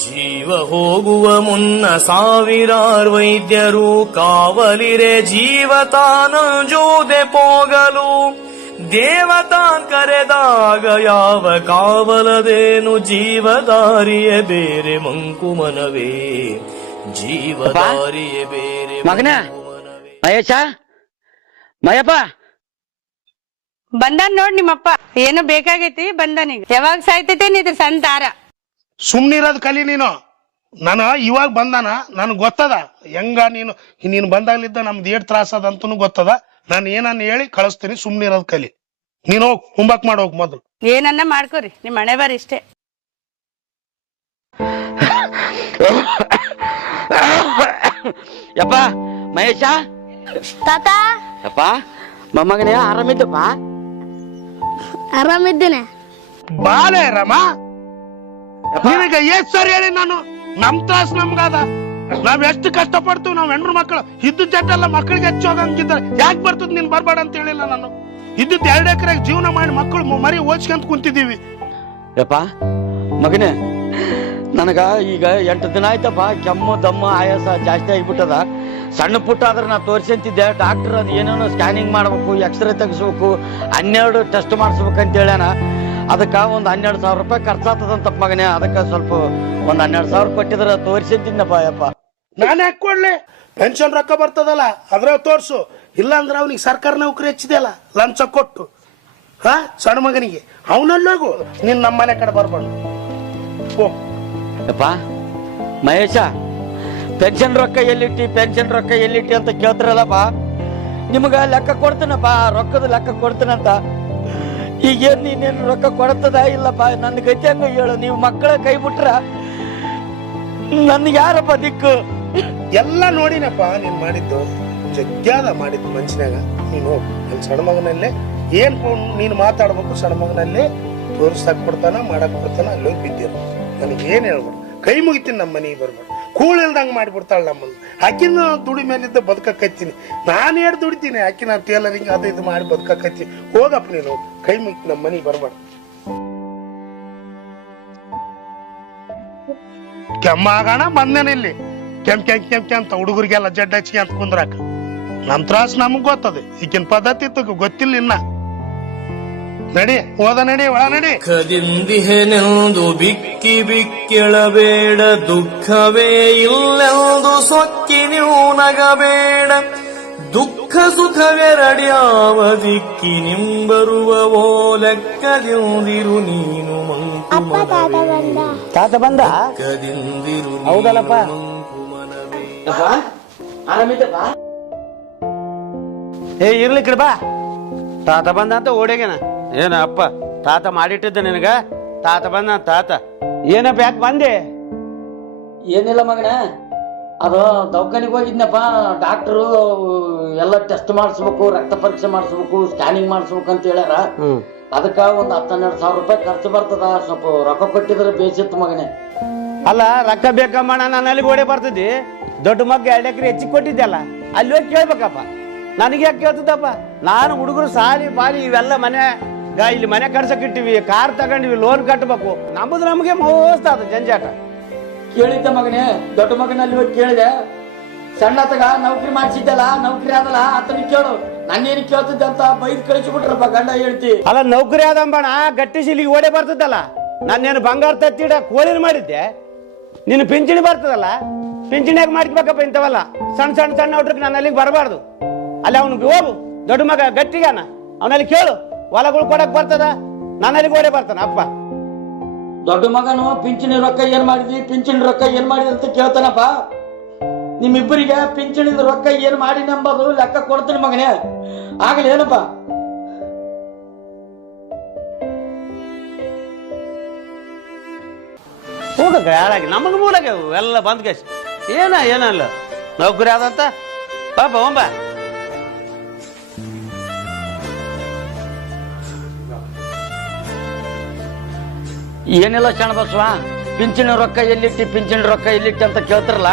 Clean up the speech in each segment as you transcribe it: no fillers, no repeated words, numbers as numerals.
ಜೀವ ಹೋಗುವ ಮುನ್ನ ಸಾವಿರಾರು ವೈದ್ಯರು ಕಾವಲಿರೆ ಜೀವ ತಾನಂಜೋದೆ ಪೋಗಲು ದೇವತಾ ಕರೆದಾಗ ಯಾವ ಕಾವಲದೇನು ಜೀವದಾರಿಯೇ ಬೇರೆ ಮಂಕುಮನವೇ ಜೀವದಾರಿಯೇ ಬೇರೆ ಮಗನ ಮಹೇಶ ಮಯಪ್ಪ ಬಂದಾನ್ ನೋಡ್ ನಿಮ್ಮಪ್ಪ ಏನು ಬೇಕಾಗೈತಿ ಬಂದಾನೀಗ ಯಾವಾಗ ಸಾಯ್ತೈತೇನ್ ಇದ್ರ ಸಣ್ಣ ತಾರ ಸುಮ್ನಿರೋದ್ ಕಲಿ ನೀನು. ನಾನು ಇವಾಗ ಬಂದಾನ ನನ್ಗೆ ಗೊತ್ತದ ಹೆಂಗ ನೀನು ಬಂದಾಗ್ಲಿದ್ದ ನಮ್ದು ಏಟ್ ತ್ರಾಸ ಅದಂತೂ ಗೊತ್ತದ. ನಾನು ಏನನ್ನ ಹೇಳಿ ಕಳಿಸ್ತೀನಿ, ಸುಮ್ನಿರೋದ್ ಕಲಿ. ನೀನು ಹೋಗ್ ಕುಂಬಕ್ ಮಾಡೋಗ್ ಮೊದಲು. ಏನನ್ನ ಮಾಡ್ಕೋರಿ ನಿಮ್ ಮನೆ ಬಾರಿ ಇಷ್ಟೇ. ಯಪ್ಪ ಮಹೇಶ ತಾತ ಯಪ್ಪ ಮೊಮ್ಮಗನೇ ಆರಾಮಿದ್ದಪ್ಪ? ಆರಾಮಿದ್ದೇನೆ. ಬಾಲೆ ರಮ, ನಿನಗೆ ಎಷ್ಟ್ ಸರಿ ಹೇಳಿ ನಾನು, ನಮ್ ತ್ರಾಸ ನಮ್ಗಾದ. ನಾವ್ ಎಷ್ಟು ಕಷ್ಟ ಪಡ್ತೀವಿ ನಾವ್ ಹೆಣ್ರು ಮಕ್ಕಳು. ಇದ್ದು ಜಟ್ಟೆಲ್ಲ ಮಕ್ಕಳಿಗೆ ಹೆಚ್ಚು ಹೋಗಂಗಿದ್ದಾರೆ. ಯಾಕೆ ಬರ್ತದ ನೀನ್ ಬರ್ಬೇಡ ಅಂತ ಹೇಳಿಲ್ಲ ನಾನು. ಇದ್ದದ್ 2 ಎಕರೆ ಜೀವನ ಮಾಡಿ ಮಕ್ಕಳು ಮರಿ ಓದ್ಸ್ಕೊಂತ ಕುಂತಿದ್ದೀವಿ. ಯಪ್ಪ ಮಗನೇ, ನನಗ ಈಗ 8 ದಿನ ಆಯ್ತಪ್ಪ, ಕೆಮ್ಮು ದಮ್ಮ ಆಯಾಸ ಜಾಸ್ತಿ ಆಗಿಬಿಟ್ಟದ. ಸಣ್ಣ ಪುಟ್ಟ ಆದ್ರೆ ನಾ ತೋರಿಸಂತಿದ್ದೆ. ಡಾಕ್ಟರ್ ಅದು ಏನೇನೋ ಸ್ಕ್ಯಾನಿಂಗ್ ಮಾಡ್ಬೇಕು, ಎಕ್ಸ್ರೇ ತೆಗಿಸ್ಬೇಕು, 12 ಟೆಸ್ಟ್ ಮಾಡಿಸ್ಬೇಕಂತ ಹೇಳ್ಯಾನ. ಅದಕ್ಕೆ ಒಂದು 12,000 ರೂಪಾಯಿ ಖರ್ಚಾಗ್ತದಂತಪ್ಪ ಮಗನೇ. ಅದಕ್ಕೆ ಸ್ವಲ್ಪ ಒಂದು 12,000 ಕೊಟ್ಟಿದ್ರೆ ತೋರಿಸಂತಿದ್ನಪ್ಪ. ಯಪ್ಪ ನಾನು ಯಾಕೆ ಕೊಡ್ಲಿ? ಪೆನ್ಷನ್ ರೊಕ್ಕ ಬರ್ತದಲ್ಲ ಅದ್ರ ತೋರ್ಸು. ಇಲ್ಲ ಅಂದ್ರೆ ಅವ್ನಿಗೆ ಸರ್ಕಾರ ನೌಕರಿ ಹೆಚ್ಚಿದೆಯಲ್ಲ ಲಂಚ ಕೊಟ್ಟು, ಹಾ ಸಣ್ಣ ಮಗನಿಗೆ ಅವನಲ್ಲೋಗು. ನೀನ್ ನಮ್ಮ ಮನೆ ಕಡೆ ಬರ್ಬಾರ್ದು. ಯಪ್ಪ ಮಹೇಶ, ಪೆನ್ಷನ್ ರೊಕ್ಕ ಎಲ್ಲಿಟ್ಟಿ ಅಂತ ಕೇಳ್ತಾರಲ್ಲಪ್ಪ. ನಿಮ್ಗ ಲೆಕ್ಕ ಕೊಡ್ತೀನಪ್ಪ, ರೊಕ್ಕದ ಲೆಕ್ಕ ಕೊಡ್ತೀನಂತ. ಈಗೇನ್ ನೀನೇನು ರೊಕ್ಕ ಕೊಡ್ತದ ಇಲ್ಲಪ್ಪ? ನನ್ನ ಗತಿ ಹಂಗ ಹೇಳು. ನೀವು ಮಕ್ಕಳ ಕೈ ಬಿಟ್ರ ನನ್ಗೆ ಯಾರಪ್ಪ ದಿಕ್ಕು? ಎಲ್ಲ ನೋಡಿನಪ್ಪ ನೀನ್ ಮಾಡಿದ್ದು. ಜಗ್ಗ್ಯಾದ ಮಾಡಿದ್ದು ಮನ್ಸಿನಾಗ. ನೀನು ಹೋಗ್ ನನ್ನ ಸಣ್ಣ ಮಗನಲ್ಲೇ ಏನ್ ನೀನು ಮಾತಾಡ್ಬೇಕು, ಸಣ್ಣ ಮಗನಲ್ಲೇ ತೋರಿಸ್ತಾಕ್ ಕೊಡ್ತಾನ, ಮಾಡಕ್ ಕೊಡ್ತಾನ. ಅಲ್ಲೋಗಿ ಬಿದ್ದಿರು. ನನಗೆ ಏನ್ ಹೇಳ್ಬಾರ್ದು, ಕೈ ಮುಗಿತೀನಿ. ನಮ್ಮ ಮನೆಗೆ ಬರ್ಬಾರ್ದು. ಕೂಳ್ ಇಲ್ದಂಗ ಮಾಡಿಬಿಡ್ತಾಳ ನಮ್ಮನ್ನು. ಆಕಿನ ದುಡಿ ಮೇಲಿದ್ದ ಬದುಕಕ್ಕೈತೀನಿ. ನಾನು ಹೇಳಿ ದುಡಿತೀನಿ, ಆಕಿನ ಟೇಲರಿಂಗ್ ಅದು ಇದು ಮಾಡಿ ಬದುಕಕ್ಕೈತಿ. ಹೋಗಪ್ಪ ನೀನು, ಕೈ ಮುಗಿತು. ನಮ್ಮ ಮನೆಗೆ ಬರ್ಬಾರ್ದು. ಕೆಮ್ಮಾಗಣ ಬಂದೇನ ಇಲ್ಲಿ ಕೆಂಪ್ ಅಂತ ಹುಡುಗರಿಗೆಲ್ಲ ಜಡ್ಡ ಹಚ್ಚಿಗೆ ಅಂತ ಕುಂದ್ರಾಕ. ನಮ್ ತ್ರಾಸ ನಮಗ್ ಗೊತ್ತದ. ಈಗಿನ ಪದ್ಧತಿ ಗೊತ್ತಿಲ್ಲ ಇನ್ನ. ನಡಿ ಹೋದ ನಡಿ, ಒಳ ನಡಿ. ದುಃಖದಿಂದಿಹೆನೆಂದು ಬಿಕ್ಕಿ ಬಿಕ್ಕಿಳಬೇಡ, ದುಃಖವೇ ಇಲ್ಲೆಂದು ಸೊಕ್ಕಿ ನೀವು ನಗಬೇಡ. ದುಃಖ ಸುಖವೆರಡ್ಯಾವ ದಿಕ್ಕಿ ನಿಂಬರುವವೋ ಲೆಕ್ಕದಿಂದಿರು ನೀನು ಮಂಕುಮನವೇ. ತಾತ ಬಂದ? ಲೆಕ್ಕದಿಂದಿರು ಹೌದಲ್ಲಪ್ಪ. ಮಂಕುಮನವೇ. ಆರಾಮಿದ್ದಪ್ಪ? ಏ ಇರ್ಲಿ ಕಡೆ ಬಾ. ತಾತ ಬಂದ ಅಂತ ಓಡೇಗೇನ? ಏನ ಅಪ್ಪ ತಾತ ಮಾಡಿಟ್ಟಿದ್ದ ನಿನಗ? ತಾತ ಬಂದ. ತಾತ ಏನಪ್ಪ ಯಾಕೆ ಬಂದೆ? ಏನಿಲ್ಲ ಮಗನ, ಅದು ದವಾಖಾನಿಗೆ ಹೋಗಿದ್ನಪ್ಪ. ಡಾಕ್ಟರು ಎಲ್ಲ ಟೆಸ್ಟ್ ಮಾಡಿಸ್ಬೇಕು, ರಕ್ತ ಪರೀಕ್ಷೆ ಮಾಡಿಸ್ಬೇಕು, ಸ್ಕ್ಯಾನಿಂಗ್ ಮಾಡಿಸ್ಬೇಕು ಅಂತ ಹೇಳ್ಯಾರ. ಅದಕ್ಕ ಒಂದು 10-12 ರೂಪಾಯಿ ಖರ್ಚು ಬರ್ತದ. ಸ್ವಲ್ಪ ರೊಕ್ಕ ಕೊಟ್ಟಿದ್ರೆ ಬೇಸಿತ್ತು ಮಗನೇ. ಅಲ್ಲ ರೊಕ್ಕ ಬೇಕಮ್ಮ, ನಾನು ಅಲ್ಲಿಗೆ ಓಡೇ ಬರ್ತಿದ್ದಿ. ದೊಡ್ಡ ಮಗ 2 ಎಕರೆ ಹೆಚ್ಚಿಗೆ ಕೊಟ್ಟಿದ್ದಲ್ಲ, ಅಲ್ಲಿ ಹೋಗಿ ಕೇಳ್ಬೇಕಪ್ಪ. ನನಗೆ ಯಾಕೆ ಕೇಳ್ತಿದ್ದಪ್ಪ? ನಾನು ಹುಡುಗರು ಸಾಲಿ ಬಾಲಿ ಇವೆಲ್ಲ ಇಲ್ಲಿ ಮನೆ ಕಡ್ಸಕ್ ಇಟ್ಟಿವಿ, ಕಾರ್ ತಗೊಂಡಿವಿ, ಲೋನ್ ಕಟ್ಟಬೇಕು. ನಮ್ಮದು ನಮಗೆ ಮೋಸ್ತ ಅದು ಜಂಜಾಟ. ಕೇಳಿದ್ದೆ ಮಗನೇ, ದೊಡ್ಡ ಮಗನಲ್ಲಿ ಹೋಗಿ ಕೇಳಿದೆ. ಸಣ್ಣತಗ ನೌಕರಿ ಮಾಡಿಸಿದ್ದಲ್ಲ, ನೌಕರಿ ಆದಲ್ಲ, ಆತನಿಗೆ ಕೇಳು. ನಾನೇನು ಕೇಳ್ತಿದ್ದೆ ಅಂತ ಬೈದ್ ಕಳಿಸಿಬಿಟ್ರಪ್ಪ ಗಂಡ ಹೇಳ್ತಿ. ಅಲ್ಲ ನೌಕರಿ ಆದಂಬಣ ಗಟ್ಟಿ ಶಿಲಿಗೆ ಓಡೇ ಬರ್ತದಲ್ಲ. ನಾನೇನು ಬಂಗಾರ ತತ್ತಿಡ ಕೋಳಿನ ಮಾಡಿದ್ದೆ. ನಿನ್ನ ಪಿಂಚಣಿ ಬರ್ತದಲ್ಲ, ಪಿಂಚಣಿಯಾಗ ಮಾಡ್ಬೇಕಪ್ಪ ಇಂಥವಲ್ಲ. ಸಣ್ಣ ಹುಡ್ರಿಗೆ ನಾನು ಅಲ್ಲಿಗೆ ಬರಬಾರ್ದು. ಅಲ್ಲಿ ಅವ್ನಿಗೆ ಹೋಗು, ದೊಡ್ಡ ಮಗ ಗಟ್ಟಿಗಾನ, ಅವನಲ್ಲಿ ಕೇಳು. ಹೊಲಗಳು ಕೊಡಕ್ ಬರ್ತದ, ನಾನು ಅಲ್ಲಿಗೆ ಓಡೇ ಬರ್ತಾನ ಅಪ್ಪ. ದೊಡ್ಡ ಮಗನು ಪಿಂಚಣಿ ರೊಕ್ಕ ಏನ್ ಮಾಡಿದ್ವಿ, ಪಿಂಚಣಿ ರೊಕ್ಕ ಏನ್ ಮಾಡಿದ್ವಿ ಅಂತ ಕೇಳ್ತಾನಪ್ಪ. ನಿಮ್ಮಿಬ್ಬರಿಗೆ ಪಿಂಚಣಿದ ರೊಕ್ಕ ಏನ್ ಮಾಡಿ ನಂಬೋದು ಲೆಕ್ಕ ಕೊಡ್ತೀನಿ ಮಗನೇ. ಆಗಲಿ ಏನಪ್ಪ? ಹೋಗ ಯಾರಾಗಿ ನಮಗ ಮೂಲಾಗ ಎಲ್ಲ ಬಂದ್ ಕೇಸ್ ಏನಲ್ಲ ನೌಕರಿ ಆದಂತ ಪಾಪ ಒಂಬ. ಏನಿಲ್ಲ ಶರಣ ಬಸವ, ಪಿಂಚಣಿ ರೊಕ್ಕ ಎಲ್ಲಿಟ್ಟಿ ಅಂತ ಕೇಳ್ತಾರಲ್ಲ,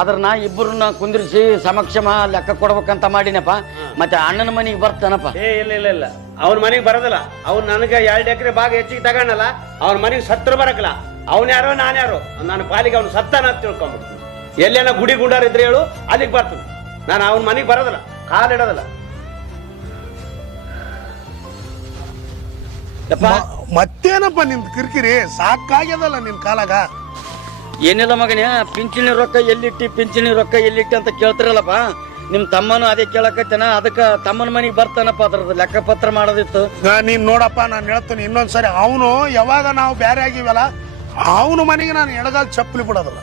ಅದ್ರನ್ನ ಇಬ್ಬರನ್ನ ಕುಂದಿರಿಸಿ ಸಮಕ್ಷಮ ಲೆಕ್ಕ ಕೊಡ್ಬೇಕಂತ ಮಾಡಿನಪ್ಪ. ಮತ್ತೆ ಅಣ್ಣನ ಮನೆಗೆ ಬರ್ತಾನಪ್ಪ. ಇಲ್ಲ ಅವ್ನ ಮನೆಗೆ ಬರೋದಿಲ್ಲ. ಅವ್ನು ನನಗೆ 2 ಎಕರೆ ಭಾಗ ಹೆಚ್ಚಿಗೆ ತಗೊಂಡಲ್ಲ, ಅವ್ನ ಮನೆಗೆ 70 ಬರಕಲ್ಲ. ಅವನ್ಯಾರೋ ನಾನ್ಯಾರೋ ನನ್ನ ಪಾಲಿಗೆ ಅವನು ಸತ್ತಾನ ಅಂತ ತಿಳ್ಕೊಂಡ್ಬಿಡ್ತೀನಿ. ಎಲ್ಲೇನ ಗುಡಿ ಗುಂಡಾರ ಇದ್ರೆ ಹೇಳು, ಅಲ್ಲಿಗೆ ಬರ್ತೀನಿ. ನಾನು ಅವನ ಮನೆಗೆ ಬರೋದಿಲ್ಲ, ಕಾಲಿಡೋದಿಲ್ಲ. ಮತ್ತೇನಪ್ಪ ನಿನ್ ಕಿರಿಕಿರಿ ಸಾಕಾಗ್ಯದಲ್ಲ ನಿನ್ ಕಾಲಾಗ. ಏನಿಲ್ಲ ಮಗನೇ, ಪಿಂಚಣಿ ರೊಕ್ಕ ಎಲ್ಲಿಟ್ಟಿ ಪಿಂಚಣಿ ರೊಕ್ಕ ಎಲ್ಲಿಟ್ಟಿ ಅಂತ ಕೇಳ್ತಿರಲ್ಲಪ್ಪ. ನಿಮ್ ತಮ್ಮನು ಅದೇ ಕೇಳಕತ್ತೇನ, ಅದಕ್ಕ ತಮ್ಮನ ಮನೆಗೆ ಬರ್ತಾನಪ್ಪ. ಅದ್ರದ್ದು ಲೆಕ್ಕಪತ್ರ ಮಾಡೋದಿತ್ತು. ನೀನ್ ನೋಡಪ್ಪ, ನಾನು ಹೇಳ್ತೀನಿ ಇನ್ನೊಂದ್ಸರಿ, ಅವನು ಯಾವಾಗ ನಾವು ಬೇರೆ ಆಗಿವಲ್ಲ ಅವನ ಮನೆಗೆ ನಾನು ಎಡಗಾಲ್ ಚಪ್ಪಲಿ ಬಿಡೋದಿಲ್ಲ.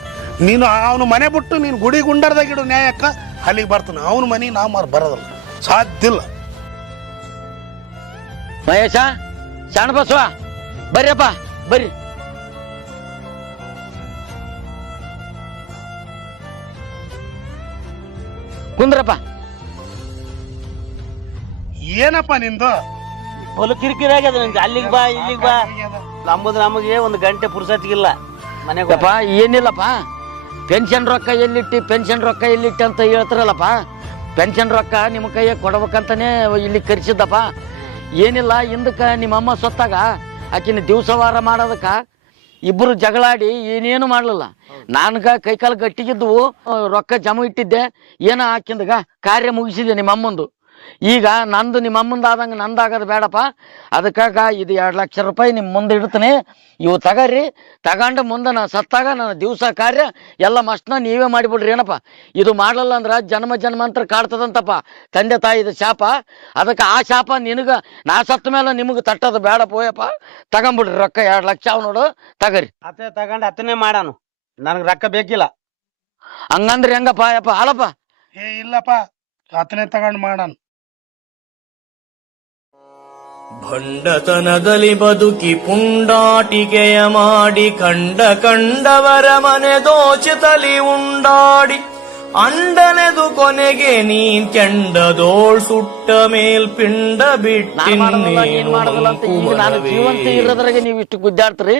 ನೀನು ಅವನ ಮನೆ ಬಿಟ್ಟು ನೀನು ಗುಡಿ ಗುಂಡರ್ದಾಗಿಡು ನ್ಯಾಯಕ್ಕ ಅಲ್ಲಿಗೆ ಬರ್ತಾನೆ. ಅವನ ಮನೆಗೆ ನಾವು ಬರೋದಿಲ್ಲ, ಸಾಧ್ಯ ಇಲ್ಲ. ಮಹೇಶ, ಸಣ್ಣ ಬಸವ, ಬರ್ರಿಯಪ್ಪ ಬರ್ರಿ. ಕುಂದ್ರಪ್ಪ. ಏನಪ್ಪ ನಿಂದು ಹೊಲ ಕಿರಿಕಿರಿ ಆಗ್ಯದ ನಿಂಗೆ. ಅಲ್ಲಿಗೆ ಬಾ ಇಲ್ಲಿಗೆ ಬಾ ನಂಬುದು ನಮಗೆ ಒಂದು ಗಂಟೆ ಪುರ್ಸತ್ತಿಗಿಲ್ಲ ಮನೆಗೆ. ಏನಿಲ್ಲಪ್ಪ, ಪೆನ್ಷನ್ ರೊಕ್ಕ ಎಲ್ಲಿಟ್ಟಿ ಪೆನ್ಷನ್ ರೊಕ್ಕ ಎಲ್ಲಿಟ್ಟಿ ಅಂತ ಹೇಳ್ತಾರಲ್ಲಪ್ಪ. ಪೆನ್ಷನ್ ರೊಕ್ಕ ನಿಮ್ಮ ಕೈಯಾಗ ಕೊಡ್ಬೇಕಂತಾನೆ ಇಲ್ಲಿ ಕರೆಸಿದ್ದಪ್ಪ. ಏನಿಲ್ಲ, ಹಿಂದಕ್ಕೆ ನಿಮ್ಮಮ್ಮ ಸೊತ್ತಾಗ ಆಕಿನ ದಿವಸವಾರ ಮಾಡೋದಕ್ಕ ಇಬ್ಬರು ಜಗಳಾಡಿ ಏನೇನು ಮಾಡಲಿಲ್ಲ. ನಾನ್ಗ ಕೈಕಾಲು ಗಟ್ಟಿಗಿದ್ದವು, ರೊಕ್ಕ ಜಮ ಇಟ್ಟಿದ್ದೆ. ಏನೋ ಆಕಿಂದಗ ಕಾರ್ಯ ಮುಗಿಸಿದೆ ನಿಮ್ಮಮ್ಮಂದು. ಈಗ ನಂದು ನಿಮ್ಮಮ್ಮಂದು ಆದಂಗೆ ನಂದಾಗದು ಬೇಡಪ್ಪ. ಅದಕ್ಕಾಗ ಇದು 2 ಲಕ್ಷ ರೂಪಾಯಿ ನಿಮ್ಮ ಮುಂದೆ ಇಡ್ತೀನಿ. ಇವು ತಗರಿ, ತಗೊಂಡು ಮುಂದೆ ನಾ ಸತ್ತಾಗ ನನ್ನ ದಿವಸ ಕಾರ್ಯ ಎಲ್ಲ ಮಸ್ಟ್ನ ನೀವೇ ಮಾಡಿಬಿಡ್ರಿ. ಏನಪ್ಪ ಇದು ಮಾಡಲ್ಲ ಅಂದ್ರೆ ಜನ್ಮ ಜನ್ಮಾಂತರ ಕಾಡ್ತದಂತಪ್ಪ ತಂದೆ ತಾಯಿದ ಶಾಪ. ಅದಕ್ಕೆ ಆ ಶಾಪ ನಿನಗ ನಾ ಸತ್ತ ಮೇಲೆ ನಿಮಗೆ ತಟ್ಟದು ಬೇಡ ಪೋಯಪ್ಪ. ತಗೊಂಬಿಡ್ರಿ ರೊಕ್ಕ 2 ಲಕ್ಷ ಅವ್ ನೋಡು, ತಗರಿ. ಅತ್ತೆ ತಗೊಂಡು ಅತ್ತನೇ ಮಾಡಾನು, ನನಗೆ ರೊಕ್ಕ ಬೇಕಿಲ್ಲ. ಹಂಗಂದ್ರೆ ಹೆಂಗಪ್ಪ ಯಪ್ಪ ಹಾಳಪ್ಪ. ಇಲ್ಲಪ್ಪ, ಆತನೇ ತಗೊಂಡು ಮಾಡಾನ. ಭಂಡತನದಲ್ಲಿ ಬದುಕಿ ಪುಂಡಾಟಿಕೆಯ ಮಾಡಿ ಕಂಡವರ ಮನೆ ದೋಚಿತಲಿ ಉಂಡಾಡಿ ಅಂಡನೆದು ಕೊನೆಗೆ ನೀನ್ ಕೆಂಡದೋಳ್ ಸುಟ್ಟ ಮೇಲ್ ಪಿಂಡ ನಾನು ಜೀವಂತ ಇರೋದ್ರಾಗೆ ನೀವು ಇಷ್ಟು ಗುದ್ದಾಡ್ತೀರಿ.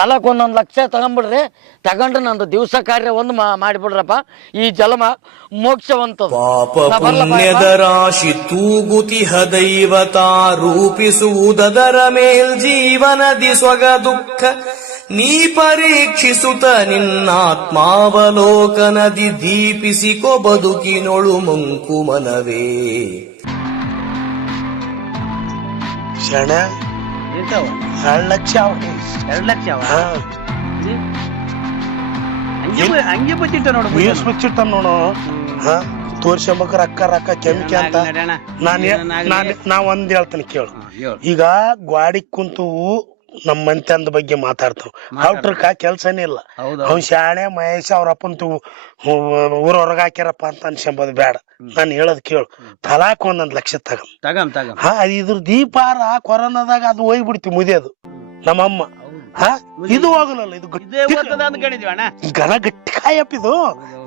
ತಲಕ್ 1 ಲಕ್ಷ ತಗೊಂಡ್ಬಿಡ್ರಿ. ತಗೊಂಡ್ರೆ ನಂದು ದಿವಸ ಕಾರ್ಯ ಒಂದು ಮಾಡಿಬಿಡ್ರಪ್ಪ. ಈ ಜಲಮ ಮೋಕ್ಷವಂತ. ಪಾಪ ಪುಣ್ಯದ ರಾಶಿ ತೂಗುತಿಹ ದೈವತ ರೂಪಿಸುವುದರ ಮೇಲ್ ಜೀವನದಿ ಸ್ವಗ ದುಃಖ ನೀ ಪರೀಕ್ಷಿಸುತ್ತ ನಿನ್ನಾತ್ಮಾವಲೋಕನದಿ ದೀಪಿಸಿಕೊ ಬದುಕಿನೊಳು ಮಂಕು ಮನವೇ. ಶಣ 2 ಲಕ್ಷ 2 ಲಕ್ಷ ಹಂಗೆ ಬಚ್ಚಿಟ್ಟ ನೋಡು, ಬಚ್ಚಿಟ್ಟ ನೋಡು. ತೋರ್ಸಂಬಕ ರೊಕ್ಕ ರೊಕ್ಕ ಕೆಮಿಕೆ ಅಂತ ನಾ ಒಂದ್ ಹೇಳ್ತೀನಿ ಕೇಳು. ಈಗ ಗಾಡಿ ಕುಂತು ನಮ್ಮ ಮಂತ್ಯಂದ ಬಗ್ಗೆ ಮಾತಾಡ್ತಾವ. ಔಟ್ರಕ್ಕ ಕೆಲ್ಸನೇ ಇಲ್ಲ. ಅವ್ನ್ ಶಾಣೆ ಮಹೇಶ ಅವ್ರ ಅಪ್ಪಂತು ಊರ ಹೊರಗ ಹಾಕ್ಯಾರಪ್ಪ ಅಂತ ಅನ್ಸಂಬದ್ ಬೇಡ. ನಾನು ಹೇಳದ್ ಕೇಳು, ತಲಾಕ್ 1 ಲಕ್ಷ ತಗಮ್. ಇದ್ರ ದೀಪಾರ ಕೊರೋನಾದಾಗ ಅದು ಹೋಗ್ಬಿಡ್ತಿ ಮುದಿಯೋದು ನಮ್ಮಮ್ಮ. ಇದು ಹೋಗಲ್ಲ, ಇದು ಗನ ಗಟ್ಟಿ ಕಾಯಪ್ಪ, ಇದು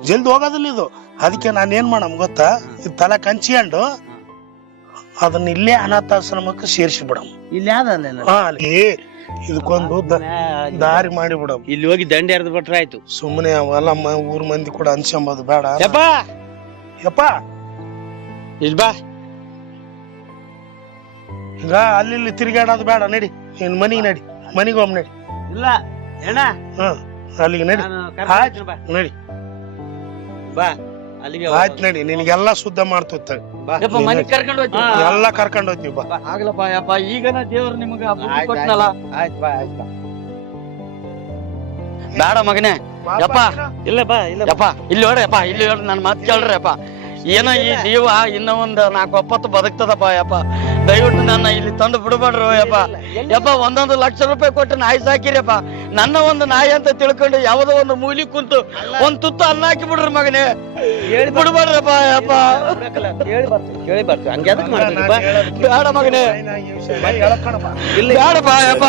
ಜಲ್ದಿ ಹೋಗೋದಿಲ್ಲ ಇದು. ಅದಕ್ಕೆ ನಾನು ಏನ್ ಮಾಡಮ್ ಗೊತ್ತಾ, ಇದು ತಲಾ ಕಂಚ್ಕೊಂಡು ಅದನ್ನ ಇಲ್ಲೇ ಅನಾಥಾಶ್ರಮಕ್ಕೆ ಸೇರಿಸಿ ಬಿಡಮ್. ಅಲ್ಲಿ ಇದಕ್ಕೊಂದು ದಾರಿ ಮಾಡಿ ಬಿಡಮ್. ಇಲ್ಲಿ ಹೋಗಿ ದಂಡೆ ಎರೆದು ಬಿಟ್ರೆ ಆಯ್ತು. ಸುಮ್ಮನೆ ಅವೆಲ್ಲ ಊರ್ ಮಂದಿ ಕೂಡ ಅನ್ಸಂಬದು ಬೇಡ. ಯಪ್ಪ ಇಲ್ಲಿ ಬಾ. ಈಗ ಅಲ್ಲಿ ತಿರ್ಗಾಡೋದು ಬೇಡ. ನಡಿ ನಿನ್ ಮನಿಗೆ ನಡಿ, ಮನಿಗೆ ಹೋಗ್ ನಡಿ. ಇಲ್ಲ ಅಣ್ಣ, ಅಲ್ಲಿಗೆ ನಡಿ. ಆಯ್ತು ನಡಿ, ಬಾ ಅಲ್ಲಿಗೆ. ಆಯ್ತು ನಡಿ, ನಿನಗೆಲ್ಲ ಶುದ್ಧ ಮಾಡ್ತೋತ ಎಲ್ಲ ಕರ್ಕೊಂಡು ಹೋಗ್ತೀವಿ. ಬಾ ಆಗ್ಲಪ್ಪ ಯಪ್ಪ, ಈಗನ ದೇವ್ರು ನಿಮಗ ಕೊಟ್ಟನಲ್ಲ. ಆಯ್ತು ಬಾ, ಆಯ್ತು ಬಾ. ಬೇಡ ಮಗನೇ ಯಪ್ಪ. ಇಲ್ಲ ಬಾ, ಇಲ್ಲ ಯಪ್ಪ ಇಲ್ಲಿ ನೋಡ್ರಪ್ಪ, ಇಲ್ಲಿ ನೋಡ್ರಿ ನನ್ನ ಮಾತು ಕೇಳ್ರಿ ಯಪ್ಪ. ಏನೋ ಈ ಜೀವ ಇನ್ನೂ ಒಂದು 4 ಬದುಕ್ತದಪ್ಪ ಯಪ್ಪ. ದಯವಿಟ್ಟು ನನ್ನ ಇಲ್ಲಿ ತಂದು ಬಿಡಬೇಡ್ರು ಯಪ್ಪ. ಯಪ್ಪ 1 ಲಕ್ಷ ರೂಪಾಯಿ ಕೊಟ್ಟು ನಾಯಿ ಸಾಕಿರಪ್ಪ. ನನ್ನ ಒಂದು ನಾಯಿ ಅಂತ ತಿಳ್ಕೊಂಡು ಯಾವ್ದೋ ಒಂದು ಮೂಲಿ ಕುಂತು ಒಂದ್ ತುತ್ತು ಅನ್ನ ಹಾಕಿ ಬಿಡ್ರಿ ಮಗನೇ. ಬಿಡ್ಬೇಡ್ರಪ್ಪ ಯಪ್ಪ. ಬೇಡ ಮಗನೇ, ಬೇಡಪ್ಪ ಯಪ್ಪ.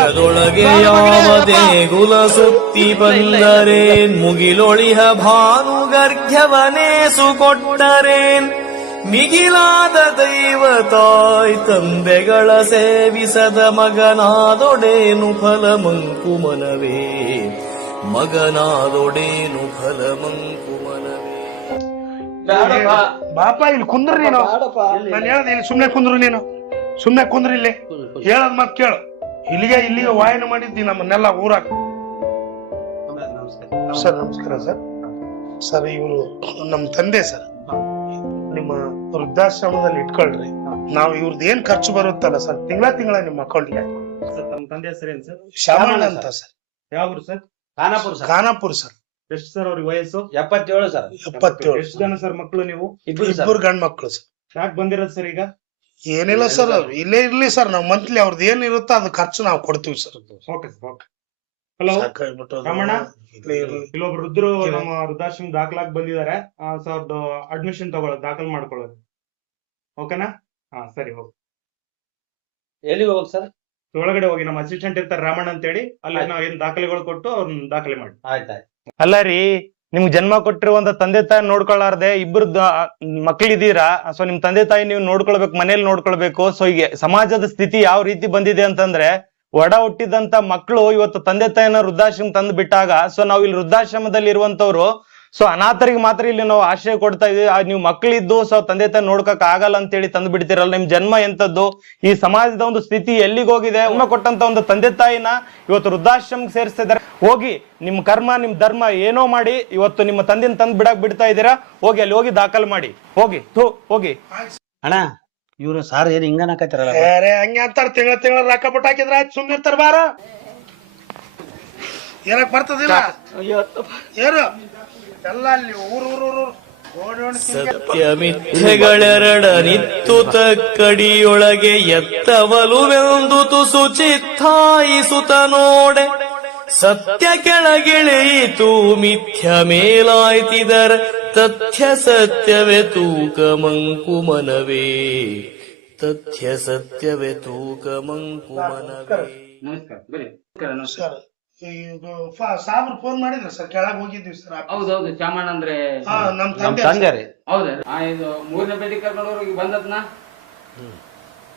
ಯಾವ ದೇಗುಲ ಸುತ್ತಿ ಬಂದರೇನ್ ಮುಗಿಲೊಳಿಹ ಭಾನುಗರ್ಘ್ಯವನೇಸು ಕೊಟ್ಟರೇನ್ ಮಿಗಿಲಾದ ದೈವ ತಾಯ್ ತಂದೆಗಳ ಸೇವಿಸದ ಮಗನಾದೊಡೇನು ಫಲ ಮಂಕು ಮನವೇ. ಮಗನಾದೊಡೇನು ಫಲ ಮಂಕು ಮನವೇ. ಬಾಪ ಇಲ್ಲಿ ಕುಂದ್ರಿ ನೀನು. ನಾನು ಹೇಳ್ದೆ ಇಲ್ಲಿ ಸುಮ್ನೆ ಕುಂದ್ರು, ನೀನು ಸುಮ್ನೆ ಕುಂದ್ರಿ. ಇಲ್ಲಿ ಹೇಳದ್ ಮತ್ ಕೇಳು. ಇಲ್ಲಿಗೆ ವಾಯನ ಮಾಡಿದ್ದಿ ನಮ್ಮನ್ನೆಲ್ಲ ಊರಾಗ. ಸರ್ ನಮಸ್ಕಾರ ಸರ್. ಸರ್ ಇವರು ನಮ್ಮ ತಂದೆ ಸರ್. ನಿಮ್ಮ ವೃದ್ಧಾಶ್ರಮದಲ್ಲಿ ಇಟ್ಕೊಳ್ರಿ. ನಾವು ಇವ್ರದ್ದು ಏನ್ ಖರ್ಚು ಬರುತ್ತಲ್ಲ ಸರ್, ತಿಂಗಳ ನಿಮ್ಮ ಅಕೌಂಟ್ಗೆ. ಸರ್ ತಮ್ಮ ತಂದೆ ಹೆಸರೇನು ಸರ್? ಶಾಮಣ್ಣ ಅಂತ ಸರ್. ಯಾವ ಊರು sir? Khanapur sir. Khanapur sir. ಎಷ್ಟು ಸರ್ ಅವ್ರಿಗೆ ವಯಸ್ಸು? 77 ಸರ್. 77. ಎಷ್ಟು ಜನ ಸರ್ ಮಕ್ಕಳು ನೀವು? ಇಬ್ಬರು ಗಂಡ್ ಮಕ್ಳು ಸರ್. ಯಾಕೆ ಬಂದಿರೋದು ಸರ್ ಈಗ? ಏನಿಲ್ಲ ಸರ್, ಇಲ್ಲೇ ಇರ್ಲಿ ಸರ್. ನಾವು ಮಂತ್ಲಿ ಅವ್ರದ್ದು ಏನ್ ಇರುತ್ತೋ ಅದು ಖರ್ಚು ನಾವು ಕೊಡ್ತೀವಿ sir. Okay sir, okay. Hello Ramana, ಇಲ್ಲೇ ಇರ್ಲಿ. ಇಲ್ಲೊಬ್ರು ವೃದ್ಧರು ನಮ್ಮ ವೃದ್ಧಾಶ್ರಮ ದಾಖಲಾಗಿ ಬಂದಿದ್ದಾರೆ. ಸೊ ಅವ್ರದ್ದು ಅಡ್ಮಿಷನ್ ತಗೊಳ್ಳೋದು, ದಾಖಲು ಮಾಡ್ಕೊಳ್ಳೋದು. ಓಕೆನಾ? ಹಾ ಸರಿ, ಹೋಗಿ ಎಲ್ಲಿಗೆ ಹೋಗ್ ಸರ್? ಒಳಗಡೆ ಹೋಗಿ ನಮ್ಮ ಅಸಿಸ್ಟೆಂಟ್ ಇರ್ತಾರೆ ರಾಮಣ್ಣ ಅಂತೇಳಿ, ಅಲ್ಲಿ ನಾವು ಏನ್ ದಾಖಲೆಗಳು ಕೊಟ್ಟು ಅವ್ರನ್ನ ದಾಖಲೆ ಮಾಡಿ. ಆಯ್ತಾಯ್ತು. ಅಲ್ಲ ರೀ, ನಿಮ್ಗೆ ಜನ್ಮ ಕೊಟ್ಟಿರುವಂತ ತಂದೆ ತಾಯಿ ನೋಡ್ಕೊಳ್ಳಾರ್ದೆ ಇಬ್ಬರು ಮಕ್ಳಿದೀರಾ. ಸೊ ನಿಮ್ ತಂದೆ ತಾಯಿ ನೀವು ನೋಡ್ಕೊಳ್ಬೇಕು, ಮನೇಲಿ ನೋಡ್ಕೊಳ್ಬೇಕು. ಸೊ ಈಗ ಸಮಾಜದ ಸ್ಥಿತಿ ಯಾವ ರೀತಿ ಬಂದಿದೆ ಅಂತಂದ್ರೆ, ಒಡ ಹುಟ್ಟಿದಂತ ಮಕ್ಕಳು ಇವತ್ತು ತಂದೆ ತಾಯಿನ ವೃದ್ಧಾಶ್ರಮ ತಂದು ಬಿಟ್ಟಾಗ, ಸೊ ನಾವು ಇಲ್ಲಿ ವೃದ್ಧಾಶ್ರಮದಲ್ಲಿ ಇರುವಂತವ್ರು, ಸೊ ಅನಾಥರಿಗೆ ಮಾತ್ರ ಇಲ್ಲಿ ನಾವು ಆಶ್ರಯ ಕೊಡ್ತಾ ಇದೀವಿ. ನೀವು ಮಕ್ಕಳಿದ್ದು ಸೊ ತಂದೆ ತಾಯಿ ನೋಡ್ಕಕ್ ಆಗಲ್ಲ ಅಂತ ಹೇಳಿ ತಂದು ಬಿಡ್ತಿರಲ್ಲ. ನಿಮ್ ಜನ್ಮ ಎಂತದ್ದು? ಈ ಸಮಾಜದ ಒಂದು ಸ್ಥಿತಿ ಎಲ್ಲಿಗೆ ಹೋಗಿದೆ? ಜನ್ಮ ಕೊಟ್ಟಂತ ಒಂದು ತಂದೆ ತಾಯಿನ ಇವತ್ತು ವೃದ್ಧಾಶ್ರಮಕ್ಕೆ ಸೇರಿಸ್ತಿದ್ದಾರೆ. ಹೋಗಿ ನಿಮ್ ಕರ್ಮ ನಿಮ್ ಧರ್ಮ ಏನೋ ಮಾಡಿ ಇವತ್ತು ನಿಮ್ಮ ತಂದೆನ ತಂದು ಬಿಡ್ತಾ ಇದ್ದೀರಾ. ಹೋಗಿ ಅಲ್ಲಿ ಹೋಗಿ ದಾಖಲು ಮಾಡಿ, ಹೋಗಿ ಹೋಗಿ. ಅಣ್ಣ, ಇವ್ರು ಸಾರ್ ಏನ್ ಹಿಂಗನಕತ್ತಿರಲ್ಲ? ಹಂಗೆ ಅಂತಾರ. ತಿಂಗಳ ರೊಕ್ಕ ಬಿಟ್ಟು ಹಾಕಿದ್ರ ಆಯ್ತು, ಸುಮ್ಮನೆ ಇರ್ತಾರ. ಬಾರ ಏನಕ್ ಬರ್ತದಿಲ್ಲ ಏನು ಎಲ್ಲ ಅಲ್ಲಿ ಊರು ಸತ್ಯಮಿಥ್ಯಗಳೆರಡ ನಿತ್ತುತ ಕಡಿಯೊಳಗೆ ಎತ್ತವಲುವೆಂದು ತುಸು ಚಿತ್ತಾಯಿಸುತ್ತ ನೋಡೆ. ಸತ್ಯ ಕೆಳಗಿಳೆಯಿತು ಮಿಥ್ಯ ಮೇಲಾಯ್ತಿದರ ತಥ್ಯ ಸತ್ಯವೇ ತೂಕ ಮಂಕುಮನವೇ. ತಥ್ಯ ಸತ್ಯವೇ ತೂಕ ಮಂಕುಮನವೇ. ಸರ್. ಸಾಬ್ರು ಫೋನ್ ಮಾಡಿದ್ರ ಸರ್, ಕೆಳಗ್ ಹೋಗಿದ್ವಿ ಸರ್. ಹೌದೌದು, ಚಾಮಣ್ಣ ಅಂದ್ರೆ ನಮ್ ನಮ್ ತಂದೆ ತಂದೆ ರೀ. ಹೌದಾ? ಇದು 3ನೇ ಬೇದಿ ಕರ್ಕೊಂಡವ್ರಿಗೆ ಬಂದದ್ನ.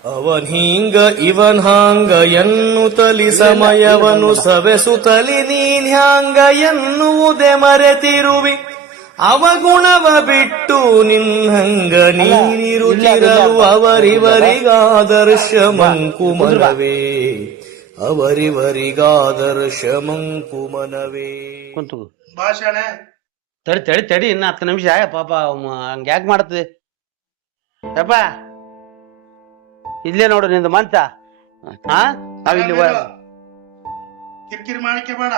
ಅವನ್ ಹಿಂಗ ಇವನ್ ಹಾಂಗ ಎನ್ನುತ್ತಲಿ ಸಮಯವನು ಸವೆಸುತ್ತಲಿ ನೀನ್ ಹ್ಯಾಂಗ ಎನ್ನುವುದೇ ಮರೆತಿರುವಿ. ಅವಗುಣವ ಬಿಟ್ಟು ನಿನ್ನಂಗ ನೀನಿರುತ್ತಿರಲು ಅವರಿವರಿಗಾದರ್ಶ ಮಂಕುಮನವೇ. ಅವರಿವರಿಗಾದರ್ಶ ಮಂಕುಮನವೇ. ಕುಂತು ಭಾಷಣ ತಡಿ ಇನ್ನ 10 ನಿಮಿಷ. ಪಾಪ ಹಂಗ ಯಾಕೆ ಮಾಡ್ತದೆ ಯಪ್ಪ? ಇಲ್ಲೇ ನೋಡು ನಿಂದು ಮಂತ. ನಾವಿಲ್ಲಿ ಕಿರಿಕಿರಿ ಮಾಡಕ್ಕೆ ಬೇಡ.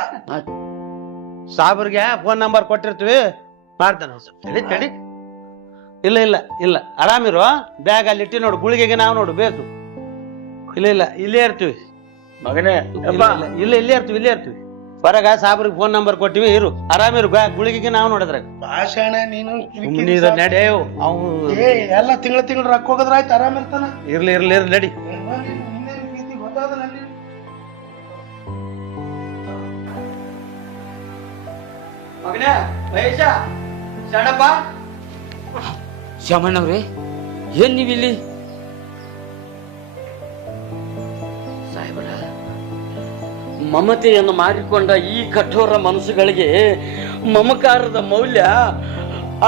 ಸಾಬ್ರಿಗೆ ಫೋನ್ ನಂಬರ್ ಕೊಟ್ಟಿರ್ತೀವಿ, ಮಾಡ್ತಾನೆ. ತಡಿ. ಇಲ್ಲ ಆರಾಮಿರು. ಬ್ಯಾಗ್ ಅಲ್ಲಿ ಇಟ್ಟಿ ನೋಡು, ಗುಳಿಗೆಗೆ ನಾವು ನೋಡು ಬೇಕು. ಇಲ್ಲ ಇಲ್ಲೇ ಇರ್ತೀವಿ ಮಗನೇ. ಇಲ್ಲೇ ಇರ್ತೀವಿ. ಹೊರಗ ಸಾಬ್ರಿಗೆ ಫೋನ್ ನಂಬರ್ ಕೊಟ್ಟಿವಿ, ಇರು ಆರಾಮಿರು. ಗುಳಿಗೆಗೆ ನಾವು ನೋಡಿದ್ರ ಭಾಷಣ ನೀನು ನಡೆಯವು ಅವು ಎಲ್ಲ ತಿಂಗಳ ರೊಕ್ಕ ಹೋಗದ್ರ ಆಯ್ತು, ಆರಾಮ ಇರ್ತಾನ. ಇರ್ಲಿ ನಡಿ. ಮಗನೇ ಮಹೇಶ, ಶರಣಪ್ಪ. ಶ್ಯಾಮಣ್ಣವ್ರೆ, ಏನ್ ನೀವಿಲ್ಲಿ? ಸಾಹೇಬರ, ಮಮತೆಯನ್ನು ಮಾಡಿಕೊಂಡ ಈ ಕಠೋರ ಮನಸ್ಸುಗಳಿಗೆ ಮಮಕಾರದ ಮೌಲ್ಯ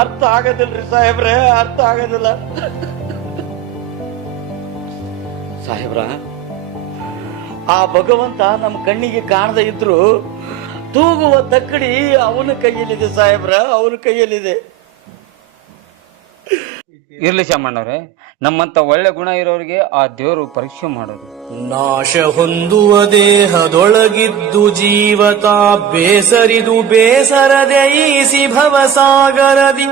ಅರ್ಥ ಆಗದಿಲ್ರಿ ಸಾಹೇಬ್ರೆ, ಅರ್ಥ ಆಗದಿಲ್ಲ. ಸಾಹೇಬ್ರ, ಆ ಭಗವಂತ ನಮ್ಮ ಕಣ್ಣಿಗೆ ಕಾಣದೇ ಇದ್ರು ತೂಗುವ ತಕ್ಕಡಿ ಅವನ ಕೈಯಲ್ಲಿದೆ ಸಾಹೇಬ್ರ, ಅವನ ಕೈಯಲ್ಲಿದೆ. ಇರ್ಲಿ ಶ್ಯಾಮಣ್ಣವ್ರೆ, ನಮ್ಮಂತ ಒಳ್ಳೆ ಗುಣ ಇರೋರಿಗೆ ಆ ದೇವರು ಪರೀಕ್ಷೆ ಮಾಡೋದು. ನಾಶ ಹೊಂದುವ ದೇಹದೊಳಗಿದ್ದು ಜೀವತ ಬೇಸರಿದು ಬೇಸರದೆ ಈಸಿ ಭವಸಾಗರದಿ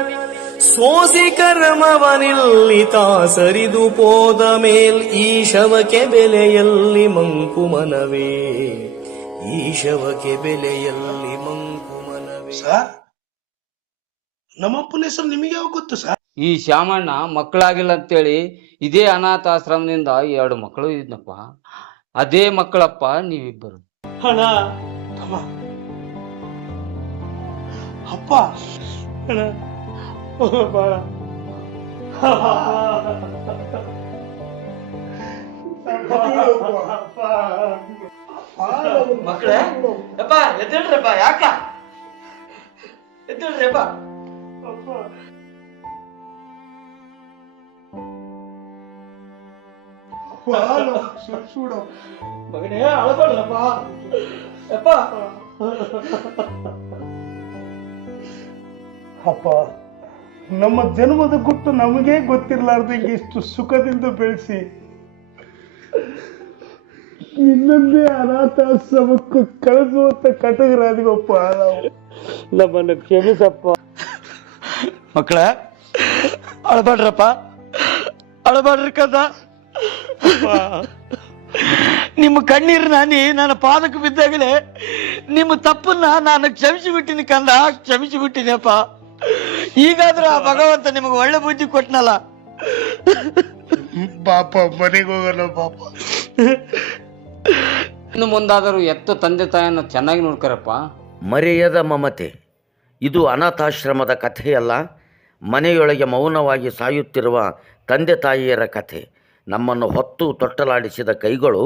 ಸೋಸಿ ಕರ್ಮವನಿಲ್ಲಿತ ಸರಿದು ಪೋದ ಮೇಲ್ ಈಶವಕ್ಕೆ ಬೆಲೆಯಲ್ಲಿ ಮಂಕುಮನವೇ. ಈಶವಕ್ಕೆ ಬೆಲೆಯಲ್ಲಿ ಮಂಕುಮನವೇ. ಸರ್, ನಮ್ಮಪ್ಪನ ಹೆಸರು ನಿಮಗೆ ಯಾವ ಗೊತ್ತು ಸರ್? ಈ ಶ್ಯಾಮಣ್ಣ ಮಕ್ಕಳಾಗಿಲ್ಲ ಅಂತೇಳಿ ಇದೇ ಅನಾಥಾಶ್ರಮದಿಂದ 2 ಮಕ್ಕಳು ಇದ್ನಪ್ಪ. ಅದೇ ಮಕ್ಕಳಪ್ಪ ನೀವಿಬ್ಬರು. ಹಣ ಅಪ್ಪ ಬಾಳ ಮಕ್ಕಳೇ, ಯಪ್ಪ ಎದ್ದೇಳ್ರಪ್ಪ. ಯಾಕ ಎದ್ದೇಳ್ರಪ್ಪ? ಮಗನೇ ಅಳಬೇಡ್ರಪ್ಪ. ಯಪ್ಪ ಅಪ್ಪ, ನಮ್ಮ ಜನ್ಮದ ಗುಟ್ಟು ನಮಗೇ ಗೊತ್ತಿರ್ಲಾರ್ದಂಗೆ ಇಷ್ಟು ಸುಖದಿಂದ ಬೆಳೆಸಿ ಇನ್ನೊಂದೇ ಅನಾಥಾಶ್ರಮಕ್ಕೂ ಕಳಿಸುವಂತ ಕಟಗರಾದಿವಪ್ಪ ನಾವು. ನಮ್ಮನ್ನು ಕ್ಷಮಿಸಪ್ಪ. ಮಕ್ಕಳ ಅಳಬಾಡ್ರಪ್ಪ, ಅಳಬಾಡ್ರಿ ಕದ. ನಿಮ್ಮ ಕಣ್ಣೀರು ನಾನಿ ನನ್ನ ಪಾದಕ್ಕೆ ಬಿದ್ದಾಗಲೇ ನಿಮ್ಮ ತಪ್ಪನ್ನ ನಾನು ಕ್ಷಮಿಸಿ ಬಿಟ್ಟಿನಿ ಕಂದ, ಕ್ಷಮಿಸಿ ಬಿಟ್ಟಿನಪ್ಪ. ಈಗಾದ್ರೂ ಆ ಭಗವಂತ ನಿಮಗೆ ಒಳ್ಳೆ ಬುದ್ಧಿ ಕೊಟ್ನಲ್ಲ. ಪಾಪ ಮನೆಗೆ ಹೋಗೋಣ ಪಾಪ. ಇನ್ನು ಮುಂದಾದರೂ ಎತ್ತ ತಂದೆ ತಾಯಿಯನ್ನು ಚೆನ್ನಾಗಿ ನೋಡ್ಕರಪ್ಪ. ಮರೆಯದ ಮಮತೆ. ಇದು ಅನಾಥಾಶ್ರಮದ ಕಥೆಯಲ್ಲ, ಮನೆಯೊಳಗೆ ಮೌನವಾಗಿ ಸಾಯುತ್ತಿರುವ ತಂದೆ ತಾಯಿಯರ ಕಥೆ. ನಮ್ಮನ್ನು ಹೊತ್ತು ತೊಟ್ಟಲಾಡಿಸಿದ ಕೈಗಳು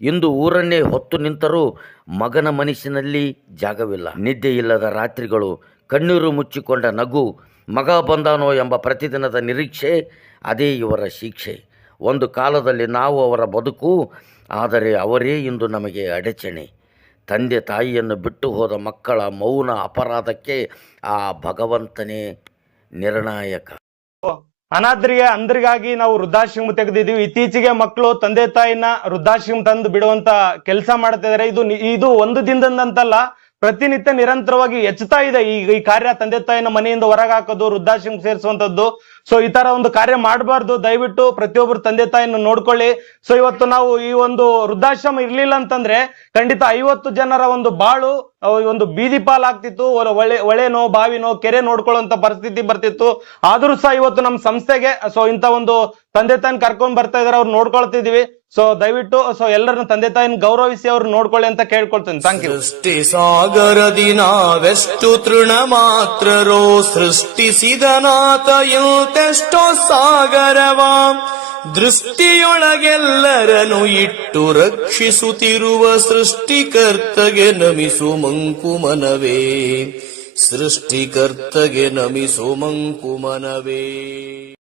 ಇಂದು ಊರನ್ನೇ ಹೊತ್ತು ನಿಂತರೂ ಮಗನ ಮನಸ್ಸಿನಲ್ಲಿ ಜಾಗವಿಲ್ಲ. ನಿದ್ದೆಯಿಲ್ಲದ ರಾತ್ರಿಗಳು, ಕಣ್ಣೀರು ಮುಚ್ಚಿಕೊಂಡ ನಗು, ಮಗ ಬಂದಾನೋ ಎಂಬ ಪ್ರತಿದಿನದ ನಿರೀಕ್ಷೆ, ಅದೇ ಇವರ ಶಿಕ್ಷೆ. ಒಂದು ಕಾಲದಲ್ಲಿ ನಾವು ಅವರ ಬದುಕು, ಆದರೆ ಅವರೇ ಇಂದು ನಮಗೆ ಅಡಚಣೆ. ತಂದೆ ತಾಯಿಯನ್ನು ಬಿಟ್ಟು ಹೋದ ಮಕ್ಕಳ ಮೌನ ಅಪರಾಧಕ್ಕೆ ಆ ಭಗವಂತನೇ ನಿರ್ಣಾಯಕ. ಅನಾಥರಿಗೆ ಅಂದ್ರಿಗಾಗಿ ನಾವು ವೃದ್ಧಾಶ್ರಮ ತೆಗೆದಿದ್ದೀವಿ. ಇತ್ತೀಚೆಗೆ ಮಕ್ಕಳು ತಂದೆ ತಾಯಿನ ವೃದ್ಧಾಶ್ರಮ ತಂದು ಬಿಡುವಂತ ಕೆಲಸ ಮಾಡ್ತಿದ್ದಾರೆ. ಇದು ಒಂದು ದಿನದಂತಲ್ಲ, ಪ್ರತಿನಿತ್ಯ ನಿರಂತರವಾಗಿ ಹೆಚ್ಚುತ್ತಾ ಇದೆ ಈ ಕಾರ್ಯ. ತಂದೆ ತಾಯಿನ ಮನೆಯಿಂದ ಹೊರಗೆ ಹಾಕೋದು, ವೃದ್ಧಾಶ್ರಮ ಸೇರಿಸುವಂತದ್ದು. ಸೊ ಈ ತರ ಒಂದು ಕಾರ್ಯ ಮಾಡಬಾರ್ದು. ದಯವಿಟ್ಟು ಪ್ರತಿಯೊಬ್ಬರು ತಂದೆ ತಾಯಿನ ನೋಡ್ಕೊಳ್ಳಿ. ಸೊ ಇವತ್ತು ನಾವು ಈ ಒಂದು ವೃದ್ಧಾಶ್ರಮ ಇರ್ಲಿಲ್ಲ ಅಂತಂದ್ರೆ ಖಂಡಿತ 50 ಜನರ ಒಂದು ಬಾಳು ಒಂದು ಬೀದಿ ಪಾಲಾಗ್ತಿತ್ತು. ಹೊಳೆನೋ ಬಾವಿನೋ ಕೆರೆ ನೋಡ್ಕೊಳ್ಳುವಂತ ಪರಿಸ್ಥಿತಿ ಬರ್ತಿತ್ತು. ಆದ್ರೂ ಸಹ ಇವತ್ತು ನಮ್ಮ ಸಂಸ್ಥೆಗೆ ಸೊ ಇಂತ ಒಂದು ತಂದೆ ತಾಯಿನ ಕರ್ಕೊಂಡ್ ಬರ್ತಾ ಇದಾರೆ, ಅವ್ರು ನೋಡ್ಕೊಳ್ತಿದೀವಿ. ಸೊ ದಯವಿಟ್ಟು ಎಲ್ಲರನ್ನ ತಂದೆ ತಾಯಿನ ಗೌರವಿಸಿ ಅವ್ರು ನೋಡ್ಕೊಳ್ಳಿ ಅಂತ ಕೇಳ್ಕೊಳ್ತೀನಿ. Thank you. ಸೃಷ್ಟಿ ಸಾಗರದಿ ನಾವೆಷ್ಟು ತೃಣ ಮಾತ್ರರೋ, ಸೃಷ್ಟಿಸಿದನಾತ ಎಂತೆಷ್ಟೋ ಸಾಗರವಾಂ. ದೃಷ್ಟಿಯೊಳಗೆಲ್ಲರನ್ನು ಇಟ್ಟು ರಕ್ಷಿಸುತ್ತಿರುವ ಸೃಷ್ಟಿಕರ್ತಗೆ ನಮಿಸು ಮಂಕುಮನವೇ, ಸೃಷ್ಟಿಕರ್ತಗೆ ನಮಿಸು ಮಂಕುಮನವೇ.